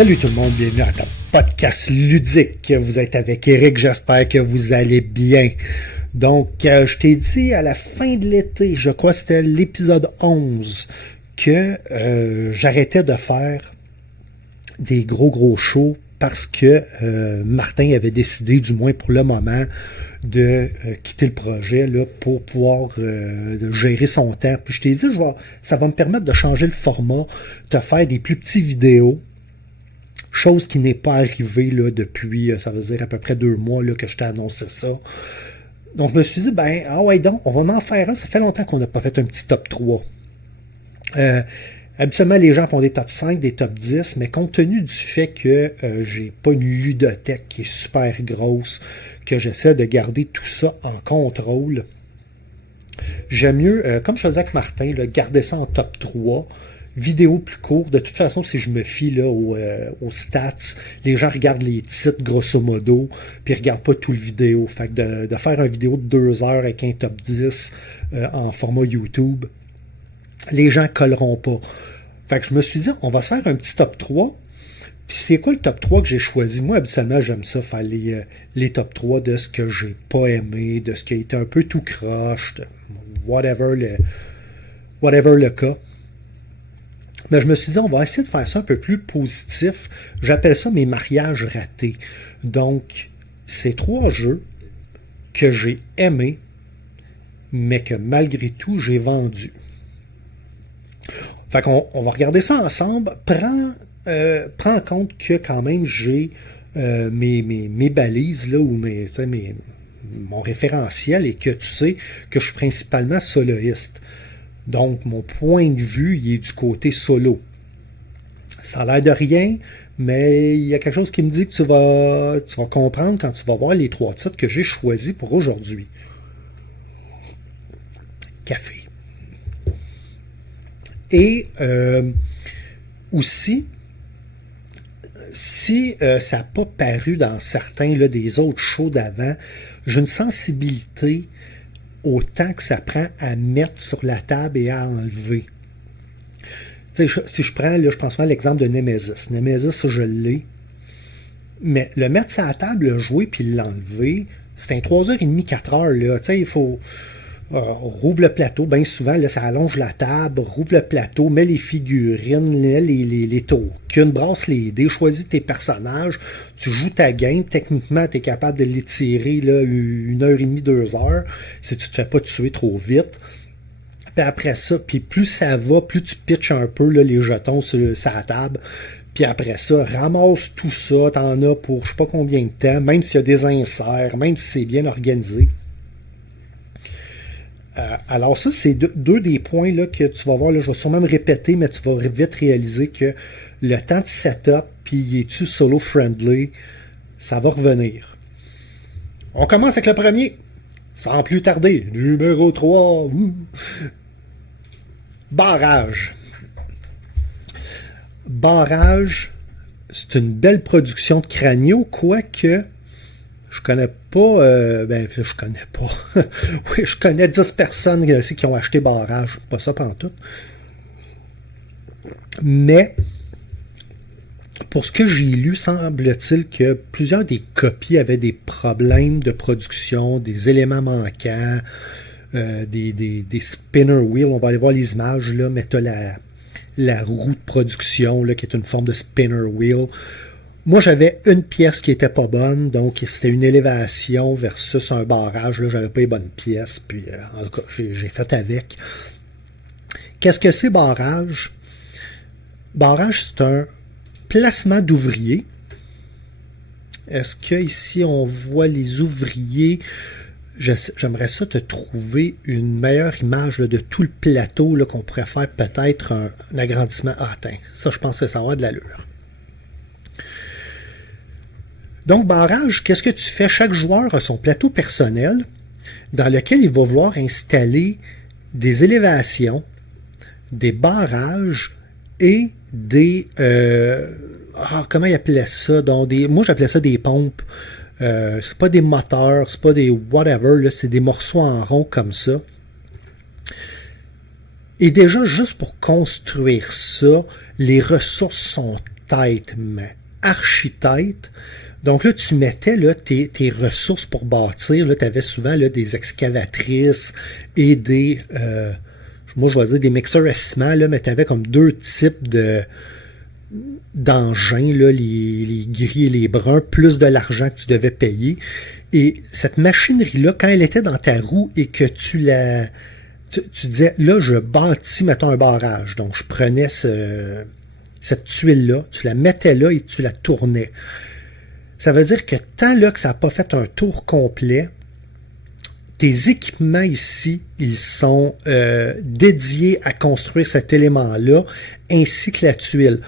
Salut tout le monde, bienvenue à ton podcast ludique. Vous êtes avec Eric, j'espère que vous allez bien. Donc, je t'ai dit à la fin de l'été, je crois que c'était l'épisode 11, que j'arrêtais de faire des gros shows parce que Martin avait décidé, du moins pour le moment, de quitter le projet là, pour pouvoir de gérer son temps. Puis je t'ai dit, ça va me permettre de changer le format, de faire des plus petits vidéos. Chose qui n'est pas arrivée là, depuis, ça veut dire à peu près 2 mois là, que je t'ai annoncé ça. Donc je me suis dit, donc, on va en faire un. Ça fait longtemps qu'on n'a pas fait un petit top 3. Habituellement, les gens font des top 5, des top 10, mais compte tenu du fait que j'ai pas une ludothèque qui est super grosse, que j'essaie de garder tout ça en contrôle, j'aime mieux, comme je faisais avec Martin, là, garder ça en top 3, vidéo plus courte. De toute façon, si je me fie là, aux stats, les gens regardent les titres grosso modo, puis ils regardent pas tout le vidéo. Fait que de faire une vidéo de 2 heures avec un top 10 en format YouTube, les gens colleront pas. Fait que je me suis dit, on va se faire un petit top 3. Puis c'est quoi le top 3 que j'ai choisi? Moi, habituellement, j'aime ça, faire les top 3 de ce que j'ai pas aimé, de ce qui a été un peu tout croche, whatever le cas. Mais je me suis dit, on va essayer de faire ça un peu plus positif. J'appelle ça mes mariages ratés. Donc, c'est 3 jeux que j'ai aimés, mais que malgré tout, j'ai vendus. Fait qu'on va regarder ça ensemble. Prends en compte que quand même, j'ai mes balises, là, ou mon référentiel, et que tu sais que je suis principalement soloiste. Donc, mon point de vue, il est du côté solo. Ça a l'air de rien, mais il y a quelque chose qui me dit que tu vas comprendre quand tu vas voir les 3 titres que j'ai choisis pour aujourd'hui. Café. Et aussi, si ça n'a pas paru dans certains là, des autres shows d'avant, j'ai une sensibilité au temps que ça prend à mettre sur la table et à enlever. Si je prends, là, je pense à l'exemple de Nemesis. Nemesis, ça, je l'ai. Mais le mettre sur la table, le jouer puis l'enlever, c'est un 3h30, 4h. Là. Il faut... rouvre le plateau, bien souvent, là, ça allonge la table, rouvre le plateau, met les figurines, les tokens, brasse les dés, choisis tes personnages, tu joues ta game, techniquement, tu es capable de l'étirer là, 1h30, 2h, si tu te fais pas tuer trop vite. Puis après ça, puis plus ça va, plus tu pitches un peu là, les jetons sur la table. Puis après ça, ramasse tout ça, t'en as pour je sais pas combien de temps, même s'il y a des inserts, même si c'est bien organisé. Alors ça, c'est deux des points là, que tu vas voir, là, je vais sûrement me répéter, mais tu vas vite réaliser que le temps de setup, puis es-tu solo-friendly, ça va revenir. On commence avec le premier, sans plus tarder, numéro 3, Barrage. Barrage, c'est une belle production de Cranio, quoique je connais pas, je connais pas. Oui, je connais 10 personnes qui ont acheté Barrage. Pas ça pantoute. Mais, pour ce que j'ai lu, semble-t-il que plusieurs des copies avaient des problèmes de production, des éléments manquants, des spinner wheels. On va aller voir les images, là, mais t'as la roue de production, là, qui est une forme de spinner wheel. Moi, j'avais une pièce qui était pas bonne, donc c'était une élévation versus un barrage. Là, j'avais pas les bonnes pièces, puis en tout cas, j'ai fait avec. Qu'est-ce que c'est barrage? Barrage, c'est un placement d'ouvriers. Est-ce que ici on voit les ouvriers? J'aimerais ça te trouver une meilleure image là, de tout le plateau là, qu'on pourrait faire peut-être un agrandissement. Ça, je pense que ça va avoir de l'allure. Donc, barrage, qu'est-ce que tu fais? Chaque joueur a son plateau personnel dans lequel il va vouloir installer des élévations, des barrages et des... comment il appelait ça? Donc moi, j'appelais ça des pompes. C'est pas des moteurs, c'est pas des whatever, là, c'est des morceaux en rond comme ça. Et déjà, juste pour construire ça, les ressources sont tête, mais archi-tête. Donc là, tu mettais là, tes ressources pour bâtir. Là, tu avais souvent là, des excavatrices et des... moi, je vais dire des mixeurs à ciment, là, mais tu avais comme deux types d'engins, là, les gris et les bruns, plus de l'argent que tu devais payer. Et cette machinerie-là, quand elle était dans ta roue et que tu disais, là, je bâtis, mettons, un barrage. Donc, je prenais cette tuile-là, tu la mettais là et tu la tournais. Ça veut dire que tant là que ça n'a pas fait un tour complet, tes équipements ici, ils sont dédiés à construire cet élément-là, ainsi que la tuile.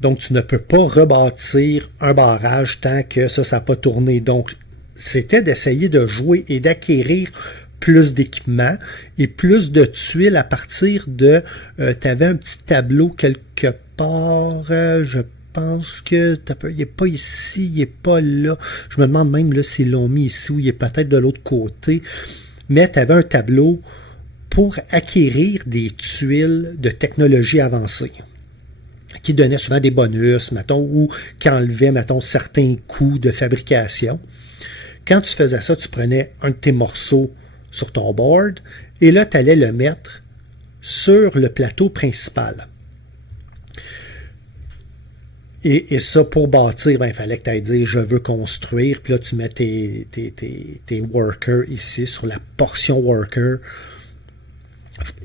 Donc, tu ne peux pas rebâtir un barrage tant que ça n'a pas tourné. Donc, c'était d'essayer de jouer et d'acquérir plus d'équipements et plus de tuiles à partir de... tu avais un petit tableau quelque part, je pense que il n'est pas ici, il n'est pas là. Je me demande même là, s'ils l'ont mis ici ou il est peut-être de l'autre côté. Mais tu avais un tableau pour acquérir des tuiles de technologie avancée qui donnaient souvent des bonus, mettons, ou qui enlevaient, mettons, certains coûts de fabrication. Quand tu faisais ça, tu prenais un de tes morceaux sur ton board et là, tu allais le mettre sur le plateau principal. Et ça, pour bâtir, il fallait que tu ailles dire « je veux construire », puis là, tu mets tes workers ici, sur la portion worker.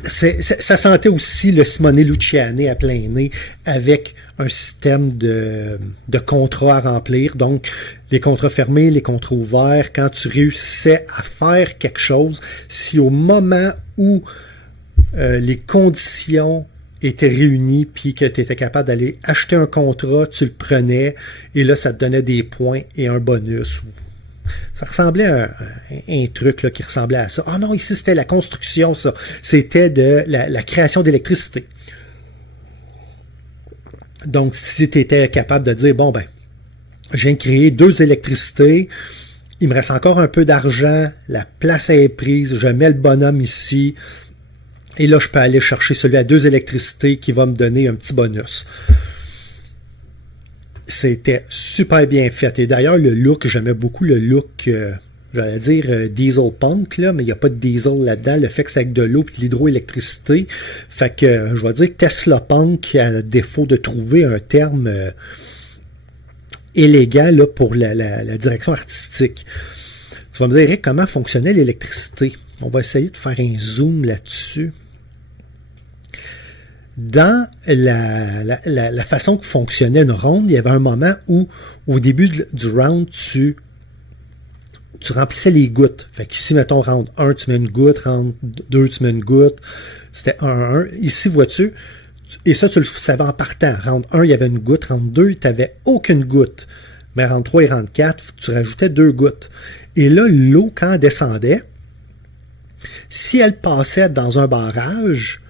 Ça sentait aussi le Simone Luciani à plein nez, avec un système de contrats à remplir. Donc, les contrats fermés, les contrats ouverts, quand tu réussissais à faire quelque chose, si au moment où les conditions étaient réunis, puis que tu étais capable d'aller acheter un contrat, tu le prenais, et là, ça te donnait des points et un bonus. Ça ressemblait à un truc là, qui ressemblait à ça. Ah non, ici, c'était la construction, ça. C'était de la création d'électricité. Donc, si tu étais capable de dire, bon, je viens de créer 2 électricités, il me reste encore un peu d'argent, la place est prise, je mets le bonhomme ici, et là, je peux aller chercher celui à 2 électricités qui va me donner un petit bonus. C'était super bien fait. Et d'ailleurs, le look, j'aimais beaucoup le look, j'allais dire diesel punk, là, mais il n'y a pas de diesel là-dedans. Le fait que c'est avec de l'eau et de l'hydroélectricité. Fait que, je vais dire Tesla punk, à défaut de trouver un terme élégant là, pour la direction artistique. Tu vas me dire, Eric, comment fonctionnait l'électricité? On va essayer de faire un zoom là-dessus. Dans la façon que fonctionnait une ronde, il y avait un moment où, au début du round, tu remplissais les gouttes. Fait qu'ici, mettons, round 1, tu mets une goutte, round 2, tu mets une goutte. C'était 1-1. Ici, vois-tu, et ça, tu le savais en partant. Round 1, il y avait une goutte. Round 2, tu n'avais aucune goutte. Mais round 3 et round 4, tu rajoutais 2 gouttes. Et là, l'eau, quand elle descendait, si elle passait dans un barrage,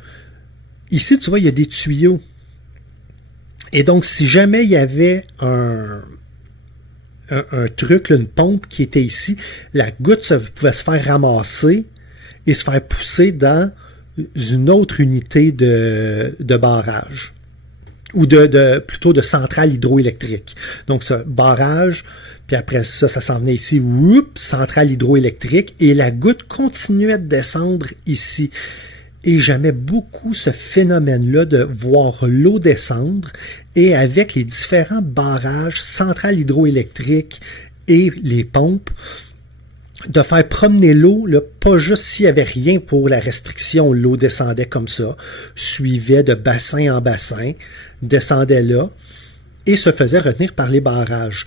ici, tu vois, il y a des tuyaux. Et donc, si jamais il y avait un truc, là, une pompe qui était ici, la goutte pouvait se faire ramasser et se faire pousser dans une autre unité de barrage. Ou plutôt de centrale hydroélectrique. Donc, ça, barrage, puis après ça s'en venait ici, centrale hydroélectrique, et la goutte continuait de descendre ici. Et j'aimais beaucoup ce phénomène-là de voir l'eau descendre et avec les différents barrages, centrales hydroélectriques et les pompes, de faire promener l'eau, là, pas juste s'il n'y avait rien pour la restriction, l'eau descendait comme ça, suivait de bassin en bassin, descendait là et se faisait retenir par les barrages.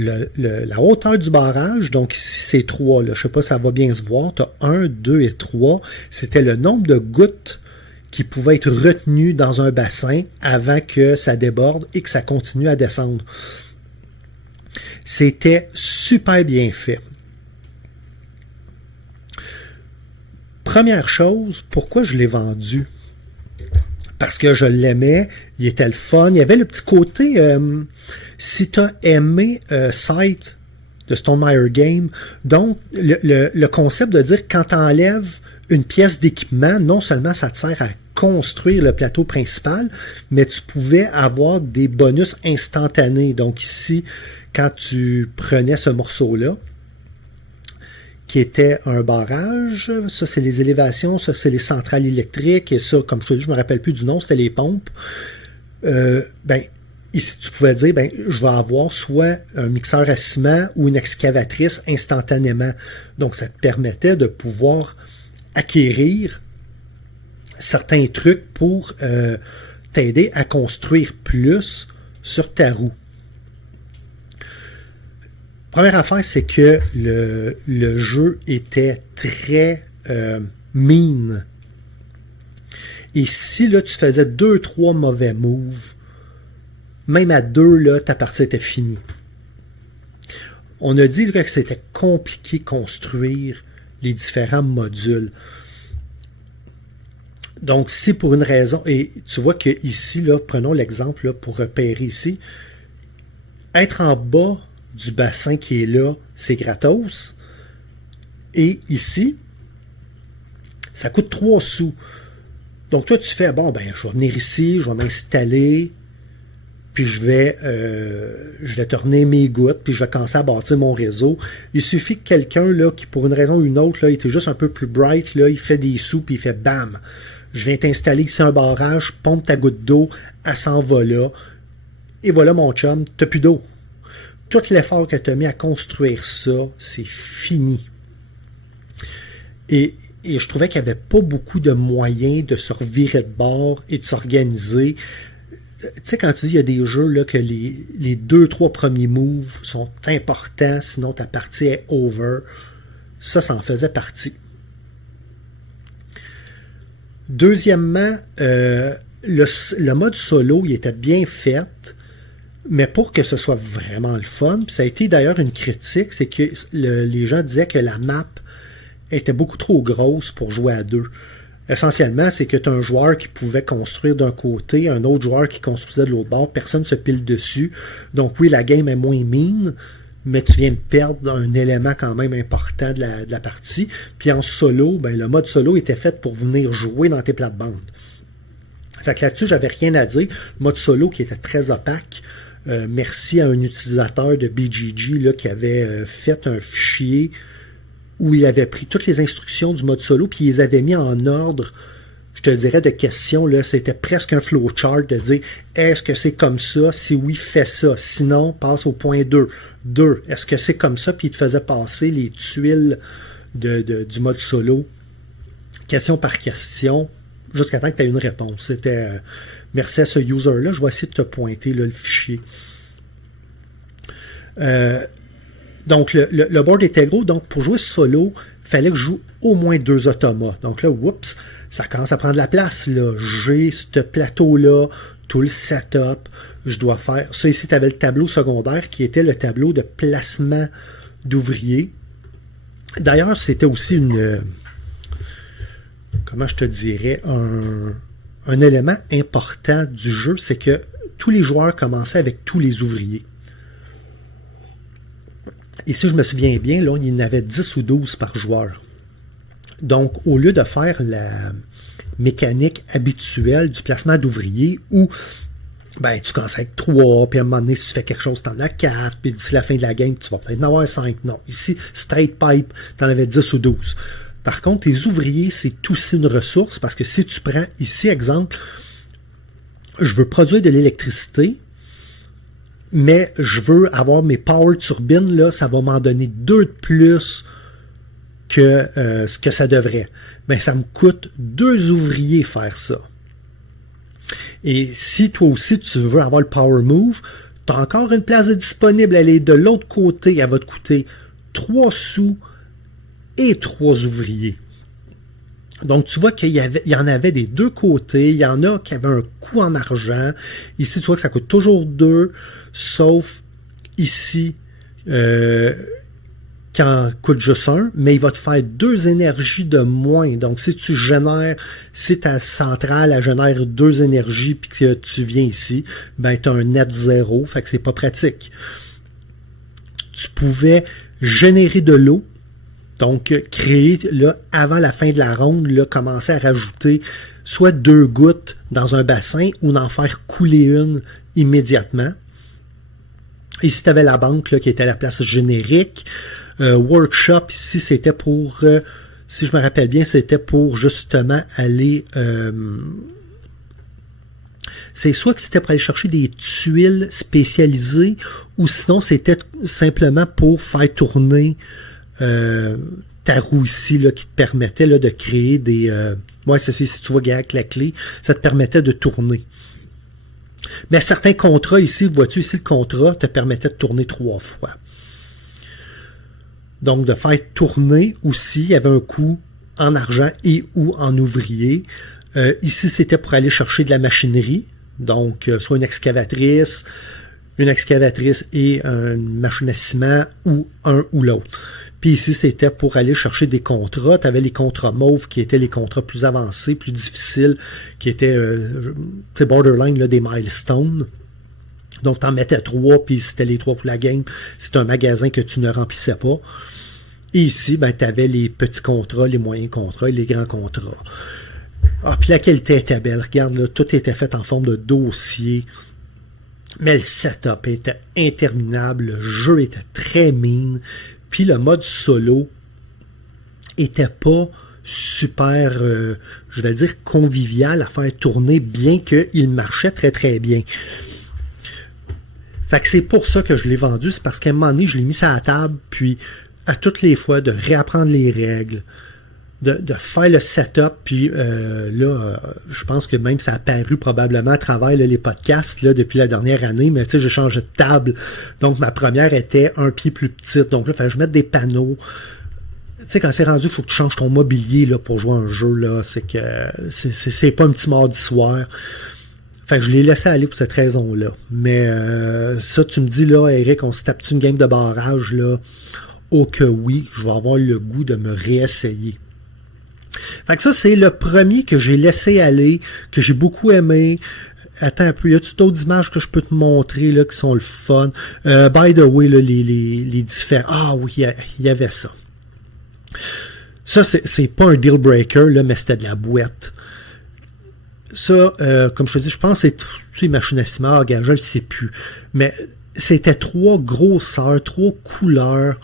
La hauteur du barrage, donc ici c'est 3, là, je ne sais pas si ça va bien se voir, tu as 1, 2 et 3, c'était le nombre de gouttes qui pouvaient être retenues dans un bassin avant que ça déborde et que ça continue à descendre. C'était super bien fait. Première chose, pourquoi je l'ai vendu? Parce que je l'aimais, il était le fun, il y avait le petit côté... si tu as aimé Scythe de Stonemaier Game, donc le concept de dire quand tu enlèves une pièce d'équipement, non seulement ça te sert à construire le plateau principal, mais tu pouvais avoir des bonus instantanés. Donc ici, quand tu prenais ce morceau-là, qui était un barrage, ça c'est les élévations, ça c'est les centrales électriques, et ça, comme je te dis, je me rappelle plus du nom, c'était les pompes. Ici, tu pouvais dire, je vais avoir soit un mixeur à ciment ou une excavatrice instantanément. Donc, ça te permettait de pouvoir acquérir certains trucs pour t'aider à construire plus sur ta roue. Première affaire, c'est que le jeu était très mean. Et si là, tu faisais 2-3 mauvais moves, même à 2, là, ta partie était finie. On a dit là, que c'était compliqué de construire les différents modules. Donc, si pour une raison, et tu vois que ici, là, prenons l'exemple là, pour repérer ici, être en bas du bassin qui est là, c'est gratos. Et ici, ça coûte 3 sous. Donc, toi, tu fais, bon, je vais venir ici, je vais m'installer, puis je vais tourner mes gouttes, puis je vais commencer à bâtir mon réseau. Il suffit que quelqu'un, là, qui pour une raison ou une autre, là, il était juste un peu plus bright, là, il fait des sous, puis il fait bam! Je viens t'installer ici un barrage, pompe ta goutte d'eau, elle s'en va là, et voilà mon chum, t'as plus d'eau. Tout l'effort que tu as mis à construire ça, c'est fini. Et je trouvais qu'il n'y avait pas beaucoup de moyens de se revirer de bord et de s'organiser. Tu sais, quand tu dis qu'il y a des jeux là, que les 2-3 premiers moves sont importants, sinon ta partie est over, ça en faisait partie. Deuxièmement, le mode solo, il était bien fait, mais pour que ce soit vraiment le fun, ça a été d'ailleurs une critique, c'est que les gens disaient que la map était beaucoup trop grosse pour jouer à 2. Essentiellement, c'est que tu as un joueur qui pouvait construire d'un côté, un autre joueur qui construisait de l'autre bord, personne ne se pile dessus. Donc oui, la game est moins mean, mais tu viens de perdre un élément quand même important de la partie. Puis en solo, le mode solo était fait pour venir jouer dans tes plates-bandes. Fait que là-dessus, j'avais rien à dire. Le mode solo qui était très opaque. Merci à un utilisateur de BGG là, qui avait fait un fichier où il avait pris toutes les instructions du mode solo puis il les avait mis en ordre, je te dirais, de questions. Là, c'était presque un flowchart de dire est-ce que c'est comme ça? Si oui, fais ça. Sinon, passe au point 2. 2. Est-ce que c'est comme ça? Puis il te faisait passer les tuiles du mode solo, question par question, jusqu'à temps que tu aies une réponse. C'était merci à ce user-là. Je vais essayer de te pointer là, le fichier. Donc, le board était gros. Donc, pour jouer solo, il fallait que je joue au moins 2 automas. Donc là, oups, ça commence à prendre de la place. Là. J'ai ce plateau-là, tout le setup. Je dois faire... Ça, ici, tu avais le tableau secondaire qui était le tableau de placement d'ouvriers. D'ailleurs, c'était aussi une... comment je te dirais? Un élément important du jeu, c'est que tous les joueurs commençaient avec tous les ouvriers. Et si je me souviens bien, là, il y en avait 10 ou 12 par joueur. Donc, au lieu de faire la mécanique habituelle du placement d'ouvriers où tu commences avec 3, puis à un moment donné, si tu fais quelque chose, tu en as 4, puis d'ici la fin de la game, tu vas peut-être en avoir 5. Non, ici, straight pipe, tu en avais 10 ou 12. Par contre, les ouvriers, c'est aussi une ressource, parce que si tu prends ici, exemple, je veux produire de l'électricité, mais je veux avoir mes power turbines, là, ça va m'en donner 2 de plus que ce que ça devrait. Ça me coûte 2 ouvriers faire ça. Et si toi aussi tu veux avoir le power move, tu as encore une place de disponible, elle est de l'autre côté, elle va te coûter 3 sous et 3 ouvriers. Donc, tu vois qu'il y en avait des 2 côtés. Il y en a qui avaient un coût en argent. Ici, tu vois que ça coûte toujours 2, sauf ici, quand coûte juste 1, mais il va te faire 2 énergies de moins. Donc, si tu génères, si ta centrale elle génère 2 énergies puis que tu viens ici, tu as un net 0, fait que c'est pas pratique. Tu pouvais générer de l'eau. Donc, créer, là, avant la fin de la ronde, là, commencer à rajouter soit 2 gouttes dans un bassin ou d'en faire couler une immédiatement. Ici, tu avais la banque là, qui était à la place générique. Workshop, ici, c'était pour, si je me rappelle bien, c'était pour justement aller... c'est soit que c'était pour aller chercher des tuiles spécialisées ou sinon c'était simplement pour faire tourner ta roue ici là, qui te permettait là, de créer des... ouais, c'est ça, si tu vois avec la clé, ça te permettait de tourner. Mais certains contrats ici, vois-tu ici, le contrat te permettait de tourner 3 fois. Donc, de faire tourner aussi, il y avait un coût en argent et ou en ouvrier. Ici, c'était pour aller chercher de la machinerie. Donc, soit une excavatrice et une machine à ciment ou un ou l'autre. Puis ici, c'était pour aller chercher des contrats. Tu avais les contrats mauves qui étaient les contrats plus avancés, plus difficiles, qui étaient borderline là, des milestones. Donc, tu en mettais 3, puis c'était les 3 pour la game. C'était un magasin que tu ne remplissais pas. Et ici, ben, tu avais les petits contrats, les moyens contrats et les grands contrats. Ah, puis la qualité était belle. Regarde, là, tout était fait en forme de dossier. Mais le setup était interminable. Le jeu était très mine. Puis le mode solo était pas super, je vais dire, convivial à faire tourner, bien qu'il marchait très très bien. Fait que c'est pour ça que je l'ai vendu, c'est parce qu'à un moment donné, je l'ai mis sur la table, puis à toutes les fois, de réapprendre les règles, de faire le setup, puis je pense que même ça a apparu probablement à travers là, les podcasts là, depuis la dernière année, mais tu sais, j'ai changé de table, donc ma première était un pied plus petite, donc là, il fallait que je mette des panneaux. Tu sais, quand c'est rendu, il faut que tu changes ton mobilier là, pour jouer à un jeu, là, c'est que c'est pas un petit mardi soir. Fait que je l'ai laissé aller pour cette raison-là. Mais ça, tu me dis là, Eric, on se tape-tu une game de barrage, là? Oh que oui, je vais avoir le goût de me réessayer. Fait que ça, c'est le premier que j'ai laissé aller, que j'ai beaucoup aimé. Attends un peu, y a-tu d'autres images que je peux te montrer là qui sont le fun? By the way, là, les différents... Ah oui, il y avait ça. Ça, c'est pas un deal breaker, là, mais c'était de la boîte. Ça, comme je te dis, je pense que c'est une machine à ciment, regarde, je le sais plus. Mais c'était 3 grosseurs, 3 couleurs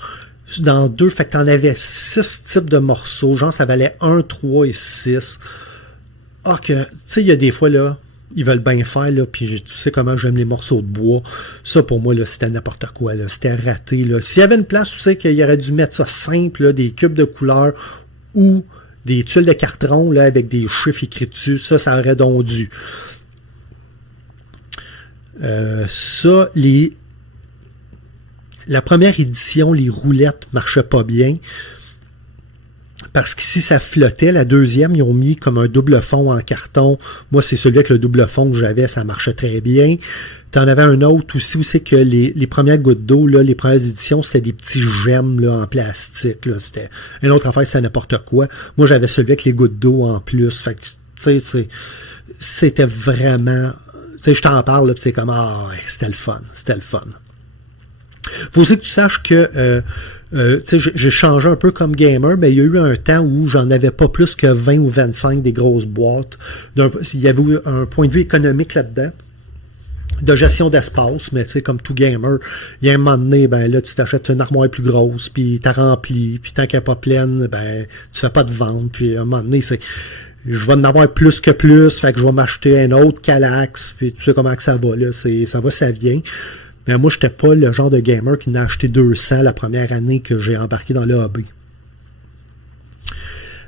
dans 2. Fait que t'en avais 6 types de morceaux. Genre, ça valait 1, 3 et 6. Ah, que, tu sais, il y a des fois, là, ils veulent bien faire, là, puis tu sais comment j'aime les morceaux de bois. Ça, pour moi, là, c'était n'importe quoi, là. C'était raté, là. S'il y avait une place où c'est qu'il aurait dû mettre ça simple, là, des cubes de couleurs ou des tuiles de carton là, avec des chiffres écrits dessus, ça aurait donc dû. La première édition, les roulettes marchaient pas bien. Parce qu'ici, ça flottait. La deuxième, ils ont mis comme un double fond en carton. Moi, c'est celui avec le double fond que j'avais, ça marchait très bien. T'en avais un autre aussi où c'est que les premières gouttes d'eau, là, les premières éditions, c'était des petits gemmes là, en plastique. Là. C'était une autre affaire, c'était n'importe quoi. Moi, j'avais celui avec les gouttes d'eau en plus. Fait que, tu sais, c'était vraiment... Tu sais, je t'en parle, là, c'est comme, ah, ouais, c'était le fun. C'était le fun. Faut aussi que tu saches que j'ai changé un peu comme gamer, mais il y a eu un temps où j'en avais pas plus que 20 ou 25 des grosses boîtes. Il y avait eu un point de vue économique là-dedans, de gestion d'espace, mais tu sais, comme tout gamer, il y a un moment donné, ben là, tu t'achètes une armoire plus grosse, puis t'as rempli, puis tant qu'elle n'est pas pleine, ben tu fais pas de vente, puis à un moment donné, je vais en avoir plus que plus, fait que je vais m'acheter un autre Kallax, puis tu sais comment que ça va, là, ça va, ça vient. Mais moi, j'étais pas le genre de gamer qui n'a acheté 200 la première année que j'ai embarqué dans le hobby.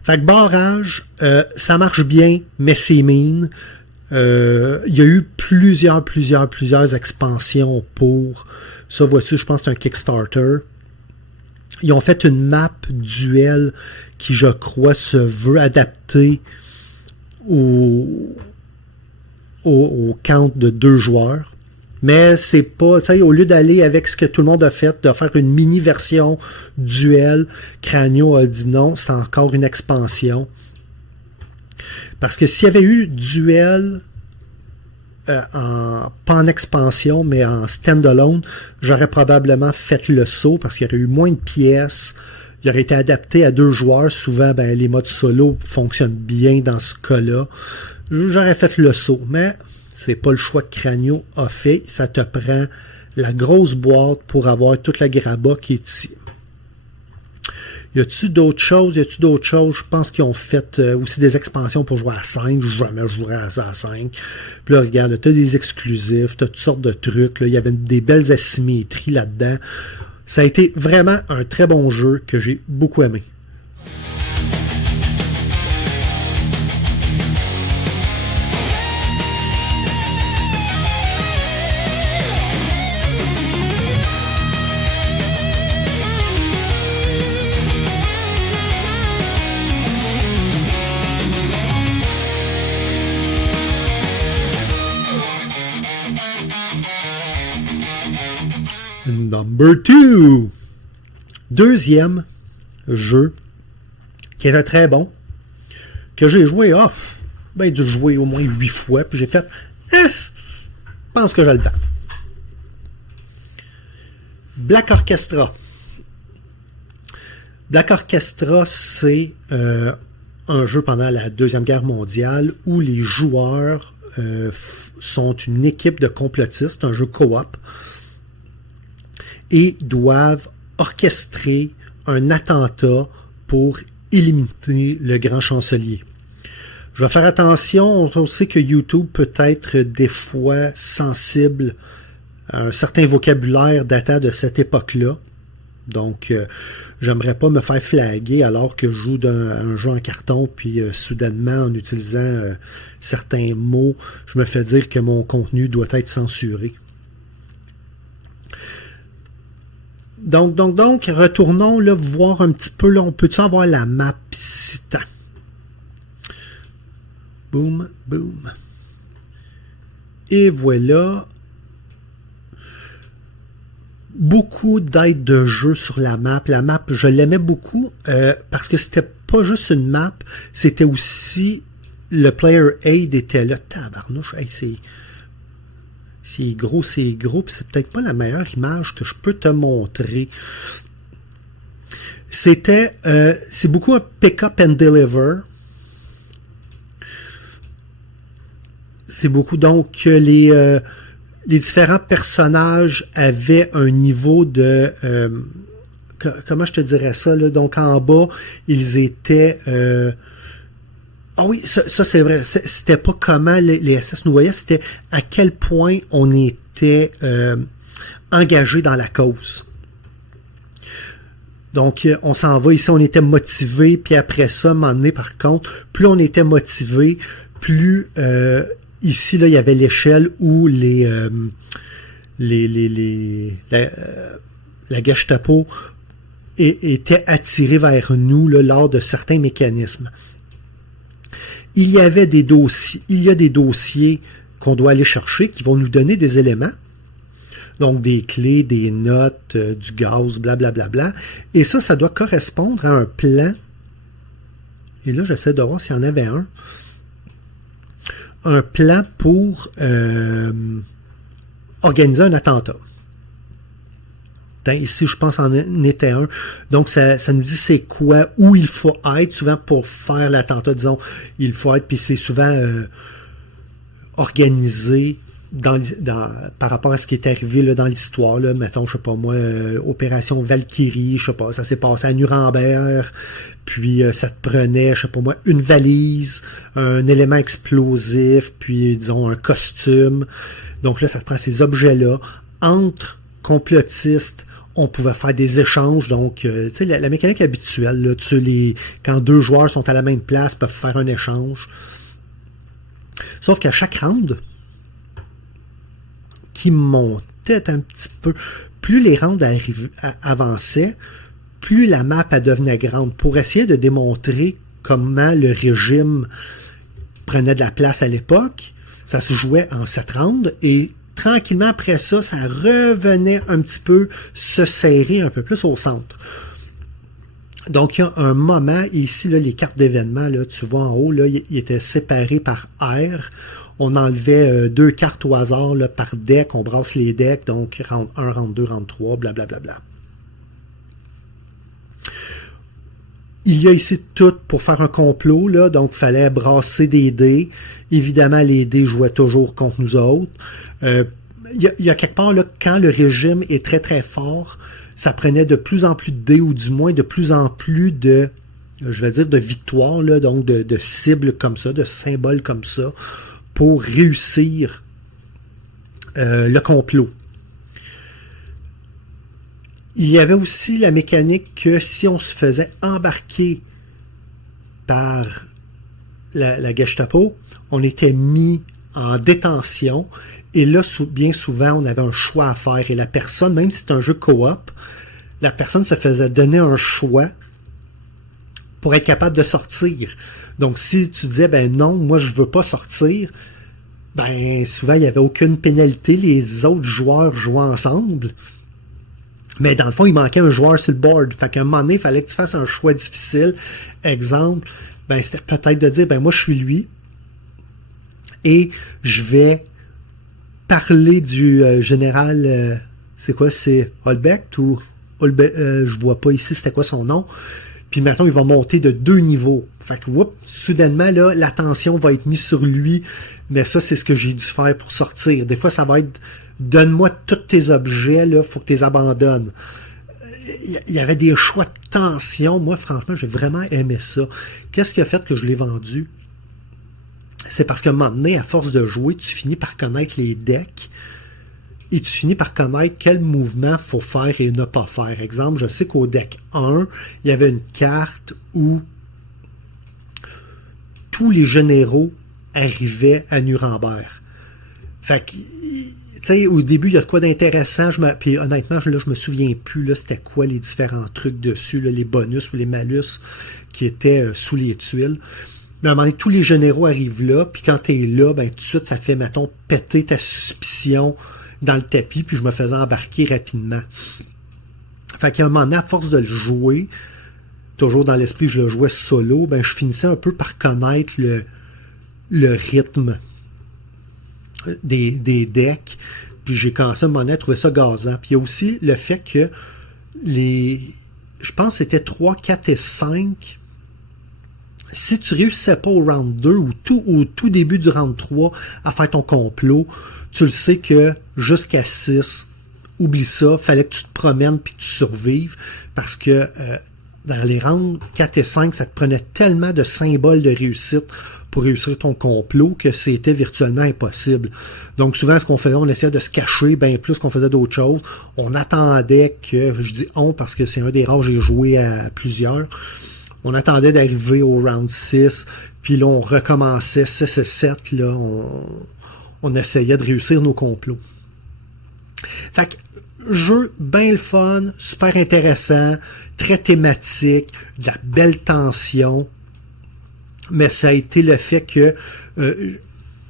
Fait que barrage, ça marche bien, mais c'est mine. Il y a eu plusieurs expansions pour... Ça, vois-tu, je pense que c'est un Kickstarter. Ils ont fait une map duel qui, je crois, se veut adapter au count de 2 joueurs. Mais c'est pas, tu sais, au lieu d'aller avec ce que tout le monde a fait, de faire une mini-version duel, Cranio a dit non, c'est encore une expansion. Parce que s'il y avait eu duel, pas en expansion, mais en stand-alone, j'aurais probablement fait le saut parce qu'il y aurait eu moins de pièces, il aurait été adapté à 2 joueurs. Souvent, ben, les modes solo fonctionnent bien dans ce cas-là. J'aurais fait le saut, mais c'est pas le choix que Cranio a fait. Ça te prend la grosse boîte pour avoir toute la graba qui est ici. Y a-tu d'autres choses? Je pense qu'ils ont fait aussi des expansions pour jouer à 5. Jamais je jouerais à ça à 5. Puis là, regarde, tu as des exclusifs, tu as toutes sortes de trucs. Il y avait des belles asymétries là-dedans. Ça a été vraiment un très bon jeu que j'ai beaucoup aimé. Number 2. Deuxième jeu qui était très bon, que j'ai joué, dû jouer au moins 8 fois, puis j'ai fait, je pense que j'ai le temps. Black Orchestra. Black Orchestra, c'est un jeu pendant la Deuxième Guerre mondiale où les joueurs sont une équipe de complotistes, un jeu coop, et doivent orchestrer un attentat pour éliminer le grand chancelier. Je vais faire attention, on sait que YouTube peut être des fois sensible à un certain vocabulaire datant de cette époque-là. Donc, j'aimerais pas me faire flaguer alors que je joue un jeu en carton, puis soudainement, en utilisant certains mots, je me fais dire que mon contenu doit être censuré. Donc, retournons là, voir un petit peu, là, on peut-tu avoir la map ici? Boum, boum. Et voilà. Beaucoup d'aides de jeu sur la map. La map, je l'aimais beaucoup parce que c'était pas juste une map, c'était aussi le player aid était là. Tabarnouche, hey, c'est gros, puis c'est peut-être pas la meilleure image que je peux te montrer. C'est beaucoup un pick-up and deliver. C'est beaucoup, donc, les différents personnages avaient un niveau de... comment je te dirais ça, là? Donc, en bas, ils étaient... Ah oui, ça c'est vrai. C'était pas comment les SS nous voyaient, c'était à quel point on était engagé dans la cause. Donc, on s'en va ici, on était motivé, puis après ça, à un moment donné, par contre, plus on était motivé, plus ici, là, il y avait l'échelle où la Gestapo était attirée vers nous là, lors de certains mécanismes. Il y a des dossiers qu'on doit aller chercher qui vont nous donner des éléments. Donc, des clés, des notes, du gaz, blablabla. Bla, bla, bla. Et ça doit correspondre à un plan. Et là, j'essaie de voir s'il y en avait un. Un plan pour organiser un attentat. Ici, je pense en était un. Donc, ça nous dit c'est quoi, où il faut être, souvent pour faire l'attentat, disons, il faut être, puis c'est souvent organisé par rapport à ce qui est arrivé là, dans l'histoire. Là, mettons, je sais pas moi, Opération Valkyrie, je sais pas, ça s'est passé à Nuremberg, puis ça te prenait, je sais pas moi, une valise, un élément explosif, puis disons un costume. Donc là, ça te prend ces objets-là. Entre complotistes, on pouvait faire des échanges, donc tu sais, la mécanique habituelle, là, quand 2 joueurs sont à la même place, peuvent faire un échange. Sauf qu'à chaque round, qui montait un petit peu, plus les rounds avançaient, plus la map devenait grande, pour essayer de démontrer comment le régime prenait de la place à l'époque. Ça se jouait en 7 rounds, et tranquillement, après ça, ça revenait un petit peu se serrer un peu plus au centre. Donc, il y a un moment, ici, là, les cartes d'événements, là, tu vois en haut, là, ils étaient séparés par R. On enlevait 2 cartes au hasard là, par deck, on brasse les decks, donc round 1, round 2, round 3, blablabla. Il y a ici tout pour faire un complot, là, donc il fallait brasser des dés. Évidemment, les dés jouaient toujours contre nous autres. Il y a quelque part, là, quand le régime est très très fort, ça prenait de plus en plus de dés, ou du moins de plus en plus de, je vais dire, de victoires, là, donc de cibles comme ça, de symboles comme ça, pour réussir le complot. Il y avait aussi la mécanique que si on se faisait embarquer par la Gestapo, on était mis en détention. Et là, bien souvent, on avait un choix à faire. Et la personne, même si c'est un jeu coop, la personne se faisait donner un choix pour être capable de sortir. Donc, si tu disais, ben non, moi, je veux pas sortir, ben souvent, il n'y avait aucune pénalité. Les autres joueurs jouaient ensemble. Mais dans le fond, il manquait un joueur sur le board. Fait qu'à un moment donné, il fallait que tu fasses un choix difficile. Exemple, ben c'était peut-être de dire, ben moi, je suis lui. Et je vais parler du général, c'est quoi, c'est Holbeck ou je vois pas ici, c'était quoi son nom. Puis maintenant, il va monter de 2 niveaux. Fait que, soudainement, là, l'attention va être mise sur lui. Mais ça, c'est ce que j'ai dû faire pour sortir. Des fois, ça va être, donne-moi tous tes objets, là, faut que tu les abandonnes. Il y avait des choix de tension. Moi, franchement, j'ai vraiment aimé ça. Qu'est-ce qui a fait que je l'ai vendu? C'est parce qu'à un moment donné, à force de jouer, tu finis par connaître les decks et tu finis par connaître quel mouvement faut faire et ne pas faire. Exemple, je sais qu'au deck 1, il y avait une carte où tous les généraux arrivaient à Nuremberg. Fait que, tu sais, au début, il y a de quoi d'intéressant. Puis honnêtement, là, je me souviens plus, là, c'était quoi les différents trucs dessus, là, les bonus ou les malus qui étaient sous les tuiles. Mais à un moment donné, tous les généraux arrivent là, puis quand tu es là, ben tout de suite, ça fait, mettons, péter ta suspicion dans le tapis, puis je me faisais embarquer rapidement. Fait qu'à un moment donné, à force de le jouer, toujours dans l'esprit, je le jouais solo, ben je finissais un peu par connaître le rythme des decks, puis j'ai commencé à un moment donné à trouver ça gazant. Puis il y a aussi le fait que je pense que c'était 3, 4 et 5. Si tu réussissais pas au round 2 ou au tout début du round 3 à faire ton complot, tu le sais que jusqu'à 6, oublie ça, fallait que tu te promènes puis que tu survives, parce que dans les rounds 4 et 5, ça te prenait tellement de symboles de réussite pour réussir ton complot que c'était virtuellement impossible. Donc souvent, ce qu'on faisait, on essayait de se cacher bien plus qu'on faisait d'autres choses. On attendait que, je dis on parce que c'est un des rares, j'ai joué à plusieurs. On attendait d'arriver au round 6, puis là, on recommençait 6 et 7, là, on essayait de réussir nos complots. Fait que, jeu bien le fun, super intéressant, très thématique, de la belle tension, mais ça a été le fait que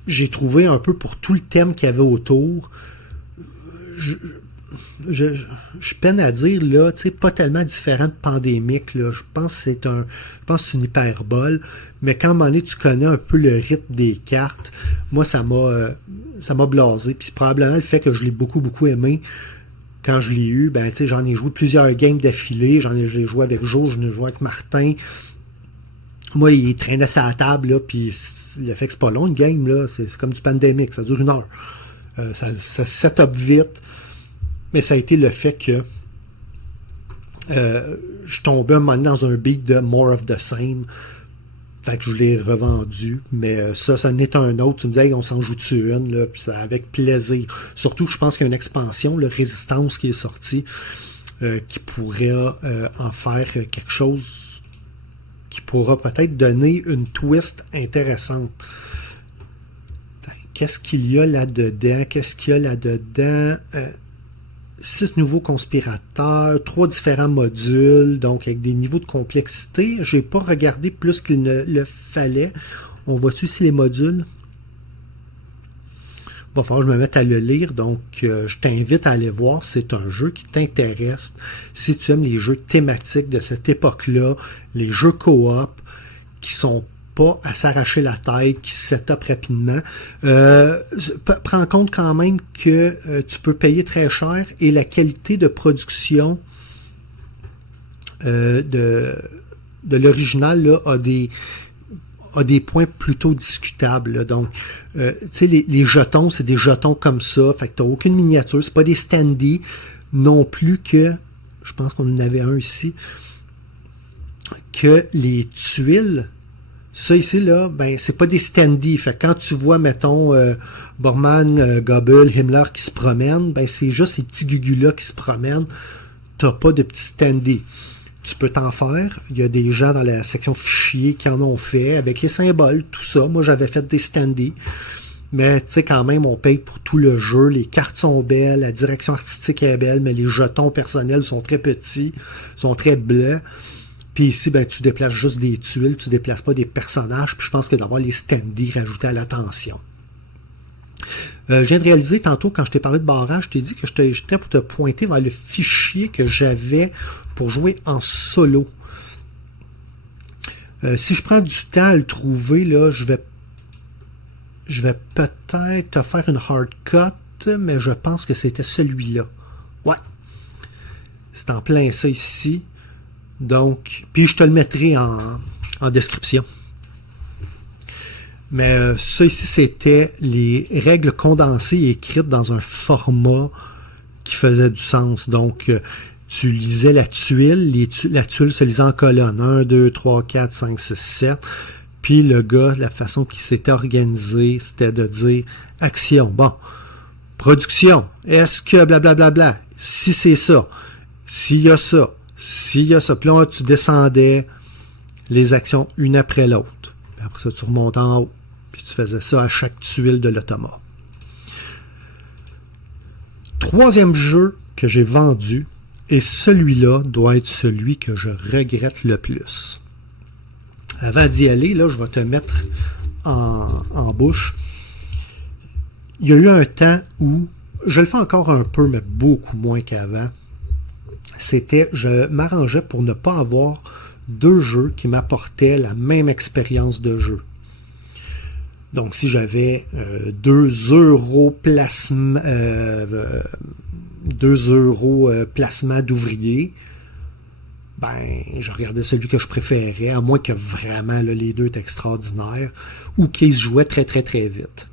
j'ai trouvé un peu pour tout le thème qu'il y avait autour, je peine à dire, là, tu sais, pas tellement différent de Pandémique, là. Je pense que c'est une hyperbole, mais quand à un moment donné, tu connais un peu le rythme des cartes, moi, ça m'a blasé. Puis c'est probablement le fait que je l'ai beaucoup, beaucoup aimé. Quand je l'ai eu, ben, tu sais, j'en ai joué plusieurs games d'affilée. J'ai joué avec Joe, j'en ai joué avec Martin. Moi, il traînait sur la table, là, puis le fait que c'est pas long, une game, là, c'est comme du Pandémique, ça dure 1 heure. Ça set up vite. Mais ça a été le fait que je tombais un moment donné dans un beat de More of the Same. Fait que je l'ai revendu. Mais ça n'est un autre. Tu me disais, on s'en joue-tu une, là, puis ça, avec plaisir. Surtout, je pense qu'il y a une expansion, le Résistance, qui est sortie, qui pourrait en faire quelque chose qui pourra peut-être donner une twist intéressante. Qu'est-ce qu'il y a là-dedans? 6 nouveaux conspirateurs, 3 différents modules, donc avec des niveaux de complexité. J'ai pas regardé plus qu'il ne le fallait. On voit-tu ici les modules? Il va falloir que je me mette à le lire, donc je t'invite à aller voir. C'est un jeu qui t'intéresse. Si tu aimes les jeux thématiques de cette époque-là, les jeux coop qui sont pas à s'arracher la tête, qui se set up rapidement. Prends en compte quand même que tu peux payer très cher et la qualité de production de de l'original là, a des points plutôt discutables. Là. Donc, tu sais, les jetons, c'est des jetons comme ça. Fait que t'as aucune miniature. C'est pas des standees non plus que, je pense qu'on en avait un ici, que les tuiles, ça ici, là, ben, c'est pas des standees. Fait que quand tu vois, mettons, Bormann, Goebbels, Himmler qui se promènent, ben, c'est juste ces petits gugus-là qui se promènent. T'as pas de petits standees. Tu peux t'en faire. Il y a des gens dans la section fichiers qui en ont fait, avec les symboles, tout ça. Moi, j'avais fait des standees. Mais, tu sais, quand même, on paye pour tout le jeu. Les cartes sont belles, la direction artistique est belle, mais les jetons personnels sont très petits, sont très bleus. Puis ici, ben, tu déplaces juste des tuiles, tu déplaces pas des personnages. Puis je pense que d'avoir les standees rajoutés à l'attention. Je viens de réaliser tantôt, quand je t'ai parlé de barrage, je t'ai dit que j'étais pour te pointer vers le fichier que j'avais pour jouer en solo. Si je prends du temps à le trouver, là, je vais peut-être te faire une hard cut, mais je pense que c'était celui-là. Ouais. C'est en plein ça ici. Donc, puis je te le mettrai en description. Mais ça ici, c'était les règles condensées et écrites dans un format qui faisait du sens. Donc, tu lisais la tuile, la tuile se lisait en colonne. 1, 2, 3, 4, 5, 6, 7. Puis le gars, la façon qu'il s'était organisé, c'était de dire « Action, bon, production, est-ce que blablabla, si c'est ça, s'il y a ça, s'il y a ça. » Puis là, tu descendais les actions une après l'autre. Puis après ça, tu remontes en haut. Puis tu faisais ça à chaque tuile de l'automa. Troisième jeu que j'ai vendu, et celui-là doit être celui que je regrette le plus. Avant d'y aller, là, je vais te mettre en bouche. Il y a eu un temps où, je le fais encore un peu, mais beaucoup moins qu'avant, c'était, je m'arrangeais pour ne pas avoir deux jeux qui m'apportaient la même expérience de jeu. Donc, si j'avais 2 euros placement, 2 euros placement d'ouvriers, ben, je regardais celui que je préférais, à moins que vraiment là, les deux étaient extraordinaires, ou qu'ils se jouaient très très très vite.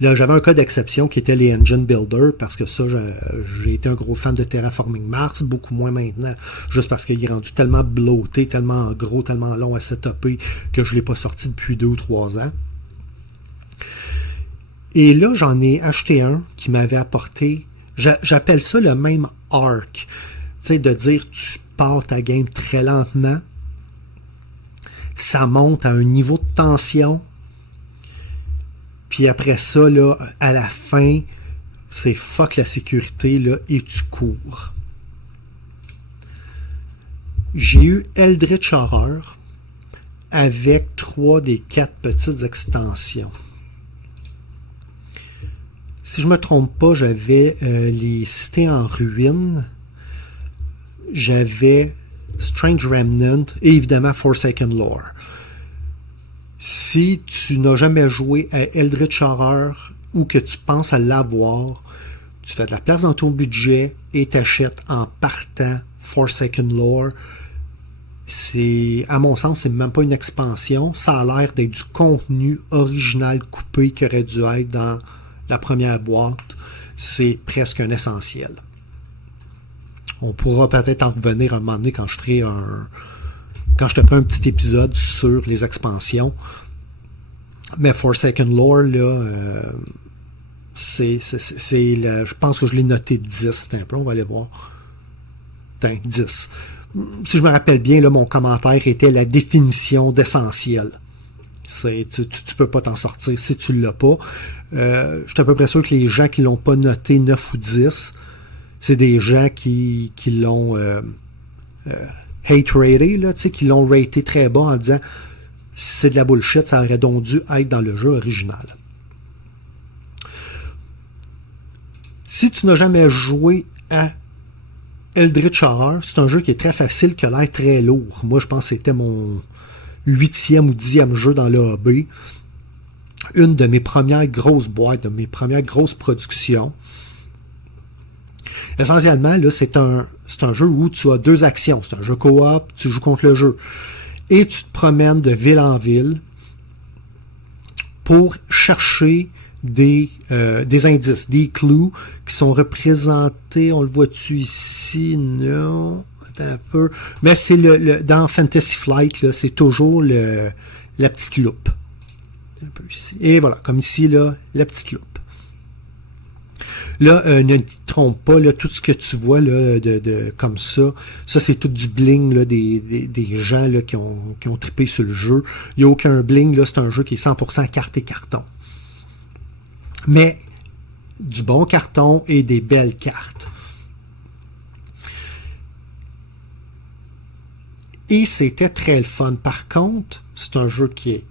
Là, j'avais un cas d'exception qui était les Engine Builder, parce que ça, j'ai été un gros fan de Terraforming Mars, beaucoup moins maintenant, juste parce qu'il est rendu tellement bloaté, tellement gros, tellement long à setuper, que je ne l'ai pas sorti depuis 2 ou 3 ans. Et là, j'en ai acheté un qui m'avait apporté, j'appelle ça le même arc, tu sais, de dire tu pars ta game très lentement, ça monte à un niveau de tension, puis après ça, là, à la fin, c'est fuck la sécurité, là, et tu cours. J'ai eu Eldritch Horror avec 3 des 4 petites extensions. Si je me trompe pas, j'avais les Cités en ruine, j'avais Strange Remnant et évidemment Forsaken Lore. Si tu n'as jamais joué à Eldritch Horror ou que tu penses à l'avoir, tu fais de la place dans ton budget et t'achètes en partant Forsaken Lore. À mon sens, c'est même pas une expansion. Ça a l'air d'être du contenu original coupé qui aurait dû être dans la première boîte. C'est presque un essentiel. On pourra peut-être en revenir un moment donné quand je ferai quand je te ferai un petit épisode sur les expansions. Mais Forsaken Lore, là, je pense que je l'ai noté 10. C'est un peu, on va aller voir. 10. Si je me rappelle bien, là, mon commentaire était la définition d'essentiel. Tu peux pas t'en sortir si tu l'as pas. Je suis à peu près sûr que les gens qui l'ont pas noté 9 ou 10, c'est des gens qui l'ont hate-raté, là, qui l'ont raté très bas en disant si c'est de la bullshit, ça aurait donc dû être dans le jeu original. Si tu n'as jamais joué à Eldritch Horror, c'est un jeu qui est très facile, qui a l'air très lourd. Moi, je pense que c'était mon 8e ou 10e jeu dans le hobby. Une de mes premières grosses boîtes, de mes premières grosses productions. Essentiellement, là, c'est un jeu où tu as 2 actions. C'est un jeu coop, tu joues contre le jeu. Et tu te promènes de ville en ville pour chercher des indices, des clues qui sont représentés. On le voit-tu ici? Non. Attends un peu. Mais c'est dans Fantasy Flight, là, c'est toujours la petite loupe. Un peu ici. Et voilà, comme ici, là, la petite loupe. Là, ne te trompe pas, là, tout ce que tu vois là, comme ça c'est tout du bling là, des gens là, qui ont trippé sur le jeu. Il n'y a aucun bling, là, c'est un jeu qui est 100% carte et carton. Mais du bon carton et des belles cartes. Et c'était très le fun. Par contre, c'est un jeu qui est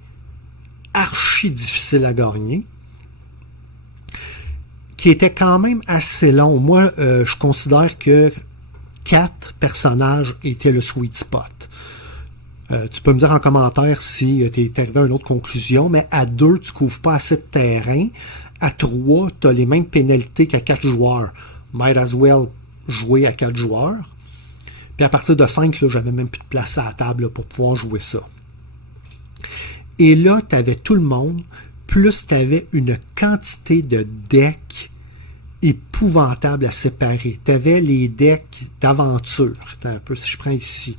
archi difficile à gagner, qui était quand même assez long. Moi, je considère que 4 personnages étaient le sweet spot. Tu peux me dire en commentaire si tu es arrivé à une autre conclusion, mais à 2, tu couvres pas assez de terrain. À 3, tu as les mêmes pénalités qu'à 4 joueurs. Might as well jouer à 4 joueurs. Puis à partir de 5, là, j'avais même plus de place à la table là, pour pouvoir jouer ça. Et là, tu avais tout le monde, plus tu avais une quantité de decks épouvantables à séparer. Tu avais les decks d'aventure. Attends un peu, si je prends ici.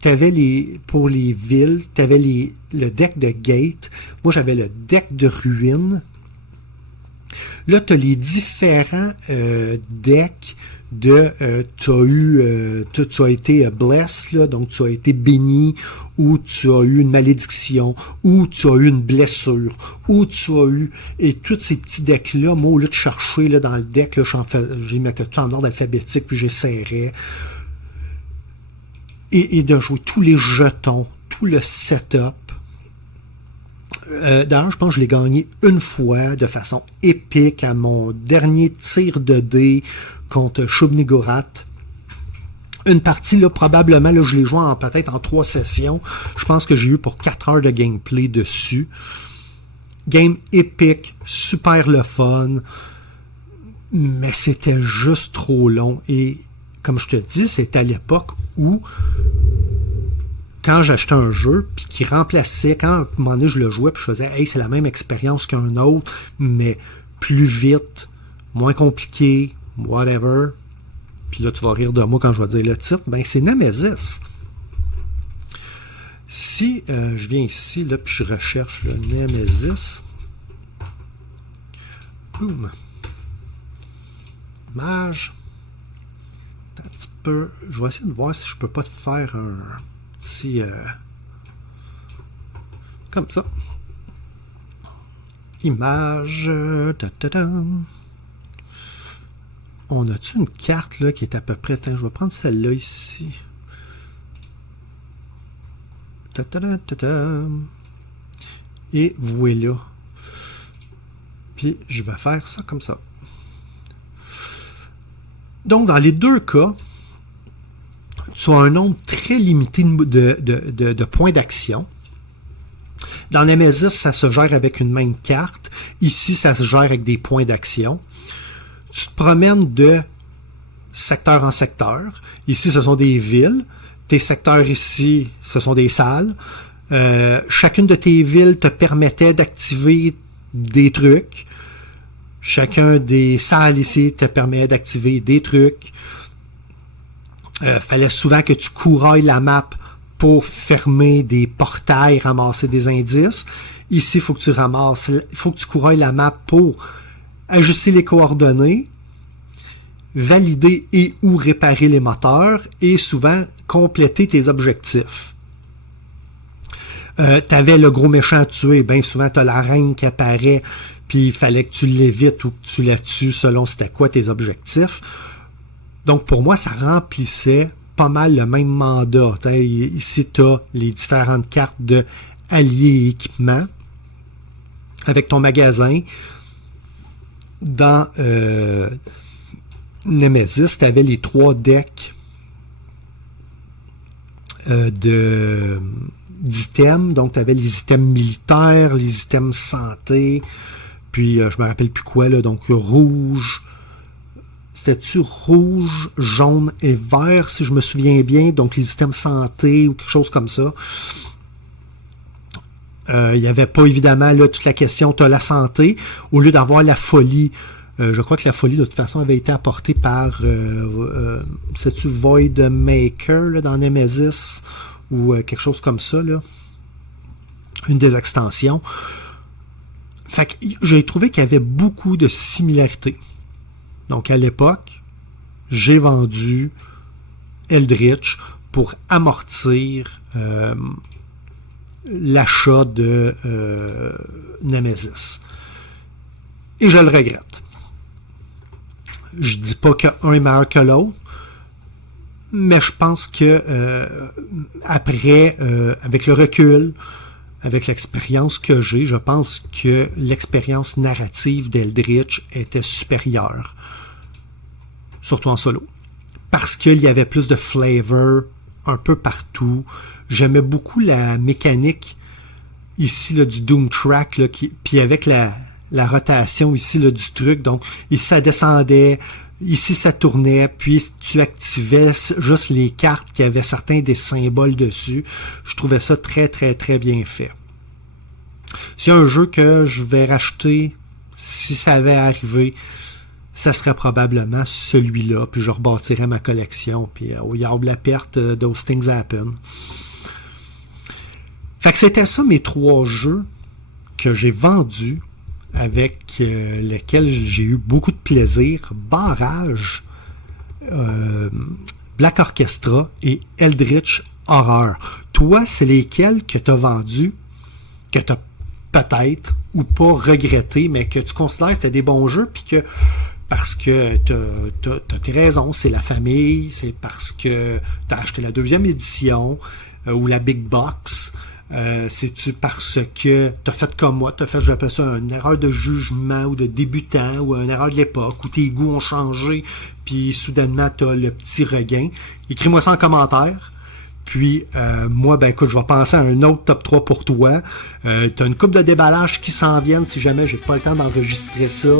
Tu avais pour les villes, tu avais le deck de gate. Moi, j'avais le deck de ruines. Là, tu as les différents decks tu as été blessed, là, donc tu as été béni, ou tu as eu une malédiction, ou tu as eu une blessure, ou tu as eu... Et tous ces petits decks-là, moi, au lieu de chercher là, dans le deck, là, je les mettais tout en ordre alphabétique, puis j'essaierais. Et de jouer tous les jetons, tout le setup. D'ailleurs, je pense que je l'ai gagné une fois de façon épique à mon dernier tir de dés contre Shub-Niggurath. Une partie, là, probablement, là, je l'ai joué peut-être en 3 sessions. Je pense que j'ai eu pour 4 heures de gameplay dessus. Game épique, super le fun, mais c'était juste trop long. Et comme je te dis, c'était à l'époque où quand j'achetais un jeu, puis qui remplaçait, quand à un moment donné je le jouais, puis je faisais, hey, c'est la même expérience qu'un autre, mais plus vite, moins compliqué, whatever. Puis là, tu vas rire de moi quand je vais dire le titre. Ben, c'est Nemesis. Si je viens ici, là, puis je recherche le Nemesis. Boum. Image. Un petit peu. Je vais essayer de voir si je peux pas te faire un petit. Comme ça. Image. On a-tu une carte là qui est à peu près... Attends, je vais prendre celle-là ici. Et voilà. Puis je vais faire ça comme ça. Donc, dans les deux cas, tu as un nombre très limité de points d'action. Dans Nemesis, ça se gère avec une même carte. Ici, ça se gère avec des points d'action. Tu te promènes de secteur en secteur. Ici, ce sont des villes. Tes secteurs ici, ce sont des salles. Chacune de tes villes te permettait d'activer des trucs. Chacun des salles ici te permet d'activer des trucs. Fallait souvent que tu courailles la map pour fermer des portails, ramasser des indices. Ici, il faut que tu courailles la map pour ajuster les coordonnées, valider et ou réparer les moteurs et souvent compléter tes objectifs. Tu avais le gros méchant à tuer, bien souvent tu as la reine qui apparaît, puis il fallait que tu l'évites ou que tu la tues selon c'était quoi tes objectifs. Donc pour moi, ça remplissait pas mal le même mandat. Ici, tu as les différentes cartes de alliés et équipements avec ton magasin. Dans Nemesis, tu avais les 3 decks d'items. Donc, tu avais les items militaires, les items santé, puis je me rappelle plus quoi, là, donc rouge, C'était-tu rouge, jaune et vert, si je me souviens bien, donc les items santé ou quelque chose comme ça. Il n'y avait pas évidemment là, toute la question, tu as la santé, au lieu d'avoir la folie. Je crois que la folie, de toute façon, avait été apportée par c'est-tu Void Maker là, dans Nemesis ou quelque chose comme ça, là. Une des extensions. Fait que j'ai trouvé qu'il y avait beaucoup de similarités. Donc à l'époque, j'ai vendu Eldritch pour amortir l'achat de Nemesis. Et je le regrette. Je dis pas qu'un est meilleur que l'autre, mais je pense que après, avec le recul, avec l'expérience que j'ai, je pense que l'expérience narrative d'Eldritch était supérieure. Surtout en solo. Parce qu'il y avait plus de flavor un peu partout. J'aimais beaucoup la mécanique ici là, du Doom Track, là, puis avec la rotation ici là, du truc. Donc, ici, ça descendait, ici, ça tournait, puis tu activais juste les cartes qui avaient certains des symboles dessus. Je trouvais ça très, très, très bien fait. S'il y a un jeu que je vais racheter, si ça avait arrivé, ça serait probablement celui-là, puis je rebâtirais ma collection, puis au yard la perte, those things happen. Fait que c'était ça mes 3 jeux que j'ai vendus, avec lesquels j'ai eu beaucoup de plaisir. Barrage, Black Orchestra et Eldritch Horror. Toi, c'est lesquels que tu as vendus, que tu as peut-être ou pas regretté, mais que tu considères que c'était des bons jeux, puis que parce que t'as tes raisons, c'est la famille, c'est parce que t'as acheté la 2e édition ou la Big Box, c'est-tu parce que t'as fait comme moi, t'as fait, j'appelle ça une erreur de jugement ou de débutant ou une erreur de l'époque où tes goûts ont changé puis soudainement t'as le petit regain. Écris-moi ça en commentaire. Puis, moi, ben écoute, je vais penser à un autre top 3 pour toi. T'as une coupe de déballage qui s'en viennent si jamais j'ai pas le temps d'enregistrer ça.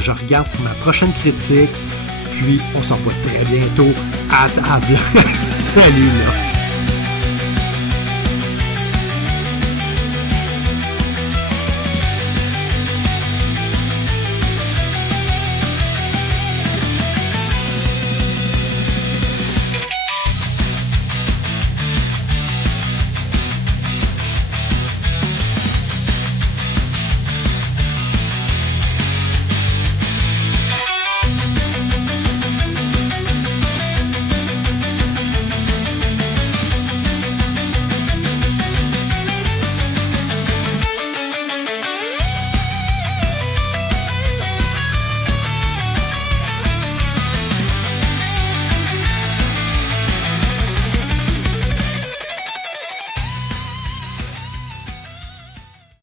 Je regarde pour ma prochaine critique. Puis, on s'en voit très bientôt à table. Salut là!